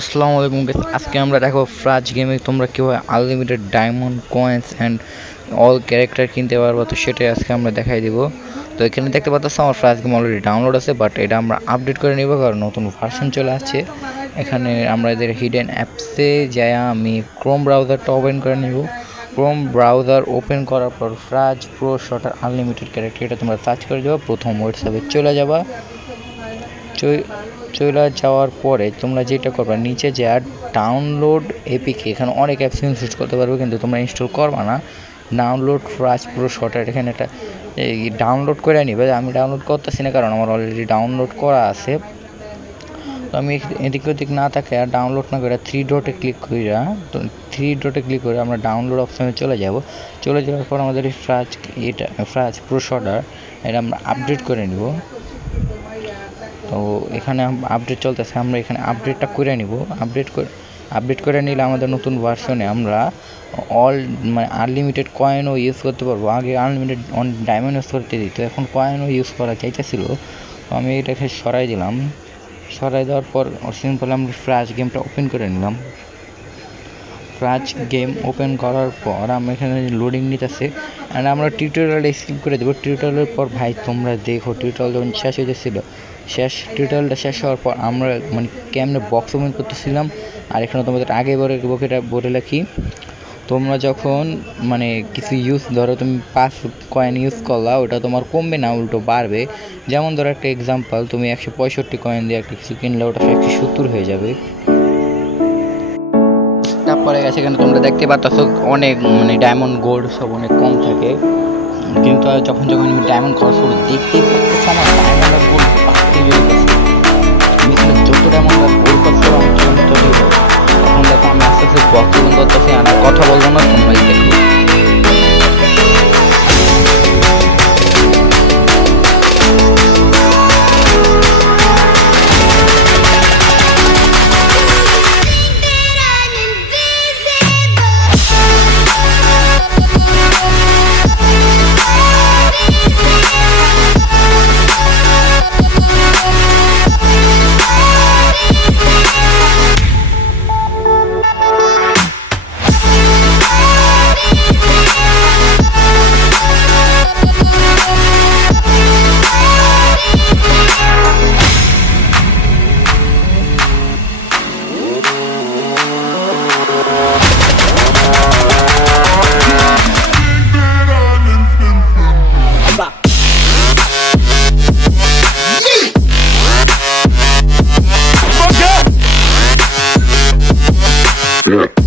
আসসালামু আলাইকুম গাইস, আজকে আমরা দেখো ফ্রাজ গেমে তোমরা কিভাবে unlimited diamond coins and all character কিনতে পারবো। তো সেটাই আজকে আমরা দেখাই দিব। তো এখানে দেখতে পাচ্ছ আমার ফ্রাজ গেম অলরেডি ডাউনলোড আছে, বাট এটা আমরা আপডেট করে নিব কারণ নতুন ভার্সন চলে আসছে। এখানে আমরা এদের হিডেন অ্যাপসে যাই, আমি ক্রোম ব্রাউজারটা ওপেন করে নিব। ক্রোম ব্রাউজার ওপেন করার পর ফ্রাজ প্রো শটার আনলিমিটেড ক্যারেক্টার এটা তোমরা সার্চ করে যাবো। প্রথম হোয়াটসঅ্যাপে চলে যাবা। চলে যাওয়ার পরে তোমরা যেটা করবা, নিচে যে ডাউনলোড এপিকে, এখানে অনেক অ্যাপস ইনস্টল করতে পারবে কিন্তু তোমরা ইনস্টল করবা না। ডাউনলোড ফ্রাজ প্রো শটার এখানে একটা ডাউনলোড করে নিবে। আমি ডাউনলোড করতেছি না কারণ আমার অলরেডি ডাউনলোড করা আছে। তো আমি এদিক ওদিক না থাকে আর ডাউনলোড না করে থ্রি ডটে ক্লিক কইরা, তো থ্রি ডটে ক্লিক করে আমরা ডাউনলোড অপশনে চলে যাওয়ার পর আমাদের এই ফ্রাজ প্রো শটার এটা আমরা আপডেট করে নিব। তো এখানে আপডেট চলতেছে, আমরা এখানে আপডেটটা করে নিব। আপডেট করে নিলে আমাদের নতুন ভার্সনে আমরা আনলিমিটেড কয়েনও ইউজ করতে পারবো। আগে আনলিমিটেড ডায়মন্ড ইউজ করতে দিত, এখন কয়েনও ইউজ করা চাইতেছিল। তো আমি এটাকে সরাই দিলাম। সরাই দেওয়ার পর সিম্পল আমরা ফ্রাজ গেমটা ওপেন করে নিলাম। ফ্রাজ গেম ওপেন করার পর আমরা এখানে লোডিং নিতেছে অ্যান্ড আমরা টিউটোরিয়ালটা স্কিপ করে দেবো। টিউটোরিয়ালের পর ভাই তোমরা দেখো, টিউটোরিয়াল যখন শেষ হয়েছিল, টিউটোরিয়ালটা শেষ হওয়ার পর আমরা কেমনে বক্স ওপেন করতেছিলাম। আর এখানে তোমাদের আগে বলে রাখি, তোমরা যখন কিছু ধরো তুমি 5 কয়েন ইউজ করলা, ওটা তোমার কমবে না, উল্টো বাড়বে। যেমন ধরো একটা এক্সাম্পল, তুমি 165 কয়েন দিয়ে একটা কিছু কিনলে ওটা 170 হয়ে যাবে। তারপরে গেছে এখানে তোমরা দেখতে পাচ্ছ অনেক ডায়মন্ড গোল্ড সব অনেক কম থাকে, কিন্তু যখন আমি ডায়মন্ড খরচ করে দেখতেই পাচ্ছি আমার ডায়মন্ড আর গোল্ড বাড়তে গেছে। আমি এখানে যত ডায়মন্ড আর গোল্ড খরচ করে আমার জন্য তৈরি হয়। এখন দেখো আমি আস্তে আস্তে বক্স ওপেন করতেছি, আর কথা বলবো না, তোমরাই দেখো। Yeah.